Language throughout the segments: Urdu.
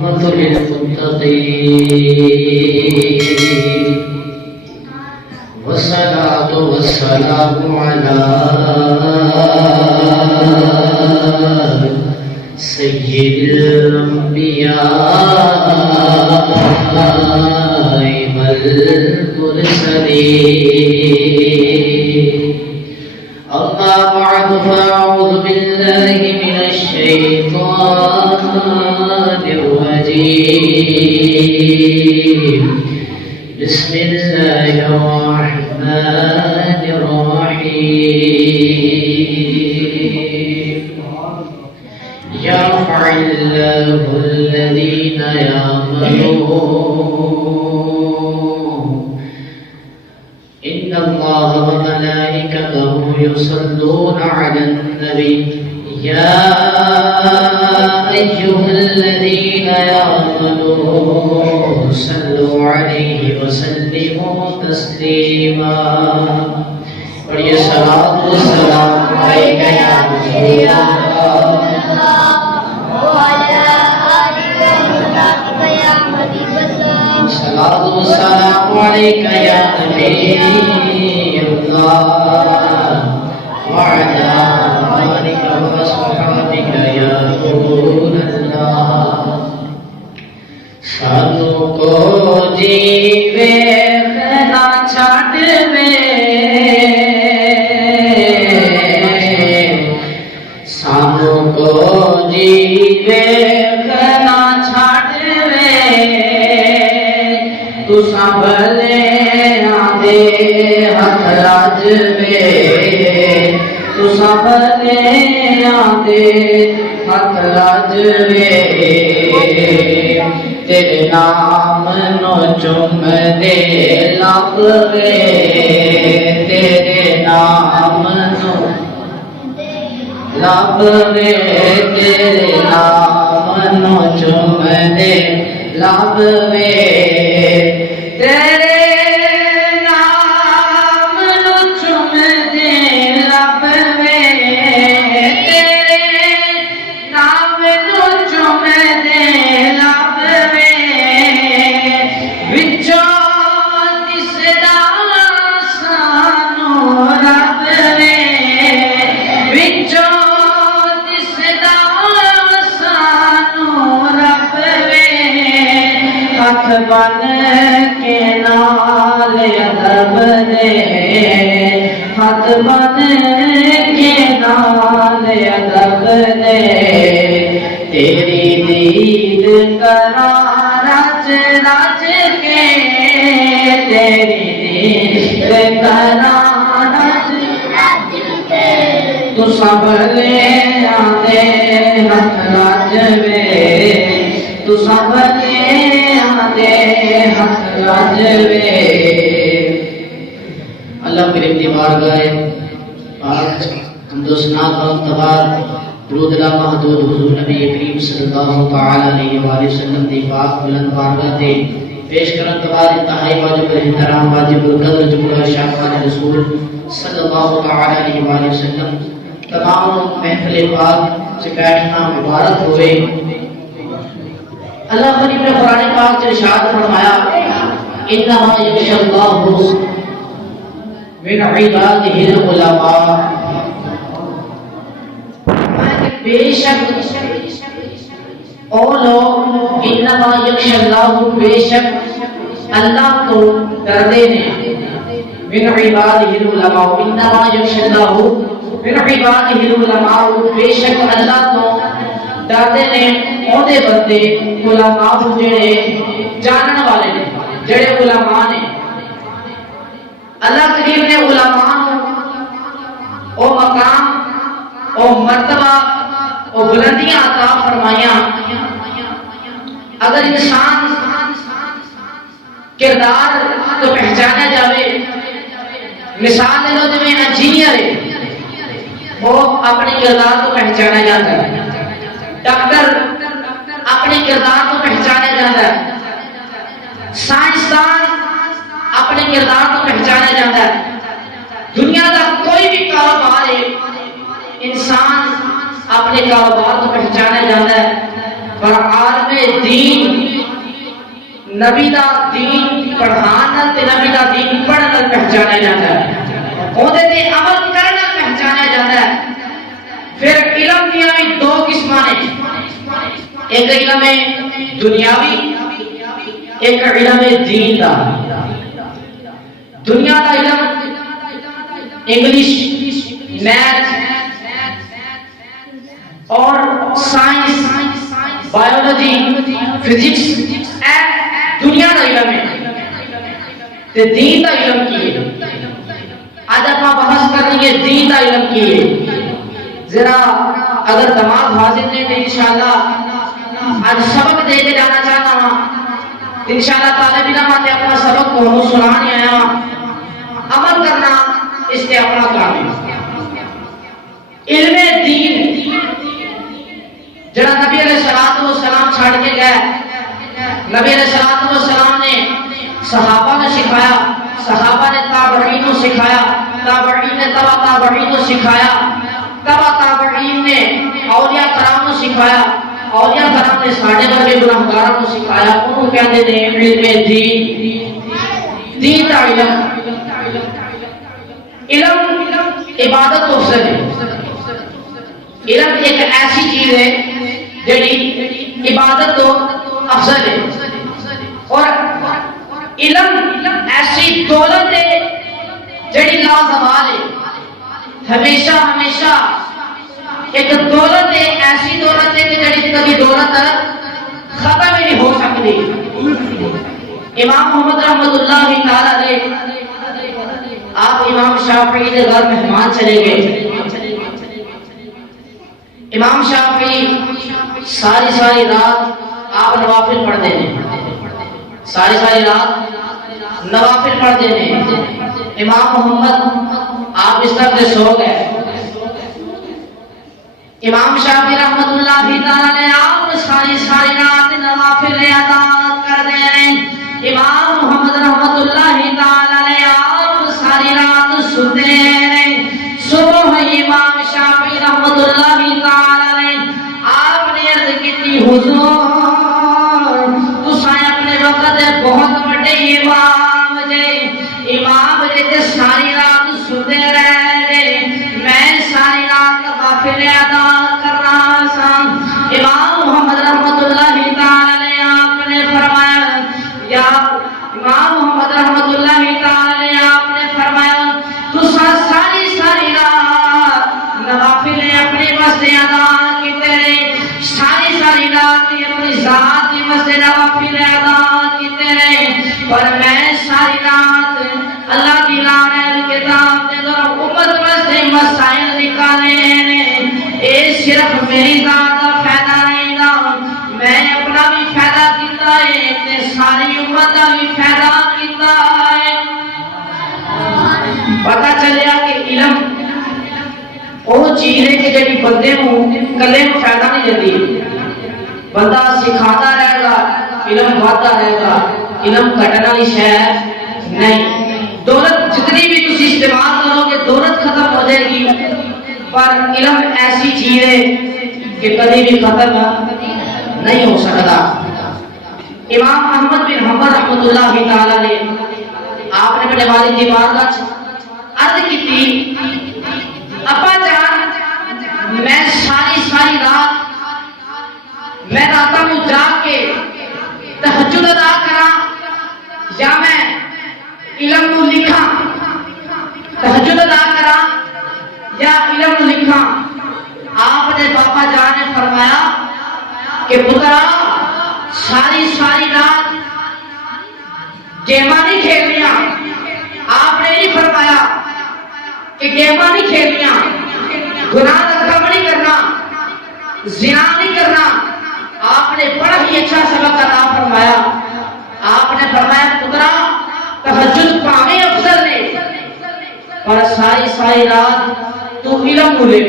والرحمة للمتقين والصلاة والسلام على سيد الأنبياء والمرسلين. أما بعد فأعوذ بالله من الشيطان الرجيم. بسم الله الرحمن الرحيم. يرفع الله الذين يأمنون إن الله وملائكته يصلون على النبي يا أيها الذين آمنوا صلوا عليه وسلموا تسليما. اور یہ صلاۃ و سلام علیک یا رسول اللہ وعلی آلک یا حبیب اللہ. صلاۃ و سلام علیک یا نبی اللہ وعلی آلک وصحبک یا رسول اللہ. سانو کو جیوے نہ چھڈ میں سانو کو جیوے نہ چھڈ میں تو سنبھلے آدھے ہاتھ راج میں تو سنبھلے آدھے ہاتھ راج میں تیرے نام نو چوم دے لب وے تیرے نام نو لب وے تیرے نام نو چوم دے لب وے تیرے نام نو چوم دے لب وے تیرے نام نو چوم دے لب وے وچوں دسدا سانو رب وے وچوں دسدا سانو رب وے ہاتھ بن کے نال ادب دے ہاتھ بن کے نال ادب دے تیری دید کرا رج رج کے تیری دید کرا رج رج کے تو سنبھلے آدھے ہاتھ راج وے تو سنبھلے آدھے ہاتھ راج وے. اللہ کریم دی بارگاہ پاک حمد و ثنا و تبار درود لا محدود حضور نبی کریم صلی اللہ تعالی علیہ وآلہ وسلم دی پاک بلند بارگاہ تے پیش کرن کے بعد انتہائی واجب الاحترام واجب القدر جملہ شاہان رسول صلی اللہ تعالی علیہ وآلہ وسلم تمام محفل پاک سے بیٹھنا مبارک ہوئے. اللہ کریم نے قرآن پاک سے ارشاد فرمایا انما یخشی اللہ من عبادہ العلماء. بے شک او لوگ انما یخشی اللہ بے شک اللہ تو ڈردے نے من عبادہ العلماء انما یخشی اللہ من عبادہ العلماء بے شک اللہ تو ڈردے نے اودے بندے علماء جڑے جانن والے نے جڑے علماء نے. اللہ کریم نے علماء او مقام او مرتبہ او بلندیاں عطا فرمائیاں. اگر انسان کردار کو پہچانا جاوے مثال لے لو جو انجینئر ہے وہ اپنے کردار کو پہچانا جاتا ہے. ڈاکٹر اپنے کردار کو پہچانا جاتا ہے. سائنسدان اپنے کردار کو پہچانا جاتا ہے. دنیا کا کوئی بھی کاروبار ہے انسان اپنے کاروبار کو پہچانا جاتا ہے. اور عالم دین نبی دا دین پڑھانا تے نبی دا دین پڑھنا پہچانا جاتا ہے، اودے تے عمل کرنا پہچانا جاتا ہے۔ پھر علم دیا بھی دو قسم نے، ایک علم دنیاوی، ایک علم دین دا۔ دنیا دا علم انگلش، میتھ اور سائنس، بایولوجی، فزکس، دنیا دا علم ہے تے دین دا علم کی ہے۔ آج آپ بحث کر رہی ہے دین دا علم کی ہے۔ ذرا اگر دماغ حاضر نے تو انشاءاللہ آج سبق دے کے جانا چاہتا ہوں، انشاءاللہ طالب علم نے اپنا سبق کو سنانے آیا، عمل کرنا اس کے اپنا کام ہے۔ علم دین جڑا نبی علیہ السلام چھاڑ کے گئے، نبی علیہ السلام نے صحابہ نے سکھایا، صحابہ نے تابعین کو سکھایا، تابعین نے تبع تابعین کو سکھایا، تبع تابعین نے اولیاء کرام کو سکھایا، اولیاء کرام نے ساڑھے ورگے گناہگاروں کو سکھایا۔ انہوں کہتے ہیں علم دین، دین کا علم۔ علم عبادت تو افضل ہے۔ علم ایک ایسی چیز ہے جڑی عبادت تو افضل ہے، اور علم ایسی دولت ہے جڑی لازوال ہے، ہمیشہ ہمیشہ ایک دولت ہے، ایسی دولت ہے کہ جڑی کبھی دولت ختم ہی نہیں ہو سکتی۔ امام محمد رحمت اللہ تعالی علیہ، آپ امام شافعی کے گھر مہمان چلے گئے۔ امام شافعی ساری رات آپ نوافل پڑھتے ہیں، ساری رات نوافل پڑھتے ہیں۔ امام محمد آپ اس طرح سے سو گئے۔ امام شافعی رحمت اللہ تعالی نے آپ ساری رات نوافل ادا کر دیں۔ امام محمد رحمت اللہ تعالی نے آپ ساری رات سوتے ہیں۔ صبح امام شافعی رحمت اللہ تعالی نے آپ نے عرض کی، حضور تساں اپنے وقت بہت بڑے امام جے، امام جے تے ساری رات سوتے رہے، میں ساری رات نوافل ادا کر رہا سا۔ امام محمد رحمت اللہ تعالی نے آپ نے فرمایا، یا امام محمد رحمت اللہ تعالی نے آپ نے فرمایا، تساں ساری رات نوافل اپنے واسطے ادا کیتے رہے، ساری رات اپنی ذات کی واسطے نوافل ادا کیتے رہے، پر میں ساری رات اللہ کی لعنت کتاب دے در امت واسطے مسائل نکالے نے۔ اے صرف میری ذات کا فائدہ نہیں دا، میں اپنا بھی فائدہ کیتا ہے تے ساری امت کا بھی فائدہ کیتا ہے۔ پتہ چلیا کہ علم وہ چیز ہے کہ جڑی بندے کو کلے کو فائدہ نہیں دیتی۔ بندہ سکھاتا رہے گا، علم بڑھتا رہے گا، علم گھٹنے والی شے نہیں۔ دولت جتنی بھی تسی استعمال کرو گے دولت ختم ہو جائے گی، پر علم ایسی چیز ہے کہ کبھی بھی ختم نہیں ہو سکتا۔ امام احمد بن حنبل رحمۃ اللہ تعالی نے آپ نے اپنے والد کی بارگاہ عرض کی تھی، ابا جان میں ساری رات میں راتوں میں جاگ کے تہجد ادا کراں یا میں علم کو لکھاں، تہجد ادا کراں یا علم کو لکھاں؟ آپ نے بابا جان نے فرمایا کہ پترا ساری رات گیماں نہیں کھیلنیاں۔ آپ نے نہیں فرمایا کہ گیماں نہیں کھیلنیاں، گناہ کا کام نہیں کرنا، زنا نہیں کرنا۔ آپ نے بڑا ہی اچھا سبق عطا فرمایا۔ آپ نے فرمایا پترا تہجد پاویں افضل نے، پر ساری رات تو علم کو لے،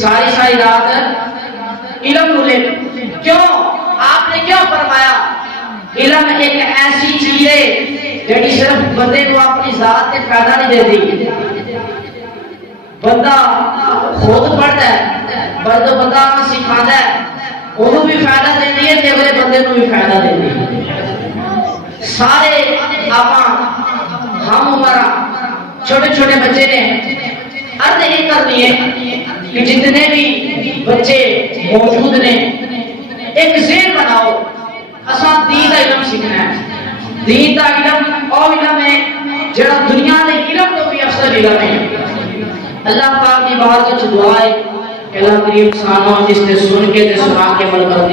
ساری رات علم کو لے۔ کیوں؟ آپ نے کیوں فرمایا؟ علم ایک ایسی چیز ہے جڑی صرف بندے کو اپنی ذات سے فائدہ نہیں دیتی۔ بندہ خود پڑھتا ہے، بندہ سکھاتا ہے، انہوں بھی فائدہ دیندی ہے تے اگلے بندے نوں بھی فائدہ دیندی ہے. سارے آپاں ہم عمر چھوٹے چھوٹے بچے نے عرض یہ کرنی ہے کہ جتنے بھی بچے موجود نے ایک ذہن بناؤ اساں دین کا علم سیکھنا ہے. دین کا علم اور علم ہے جڑا دنیا کے علم تو بھی افضل علم ہے. اللہ پاک کی بات دعا ہے کہ اللہ کریم سانوں جس نے سن کے تے سنا کے عمل کر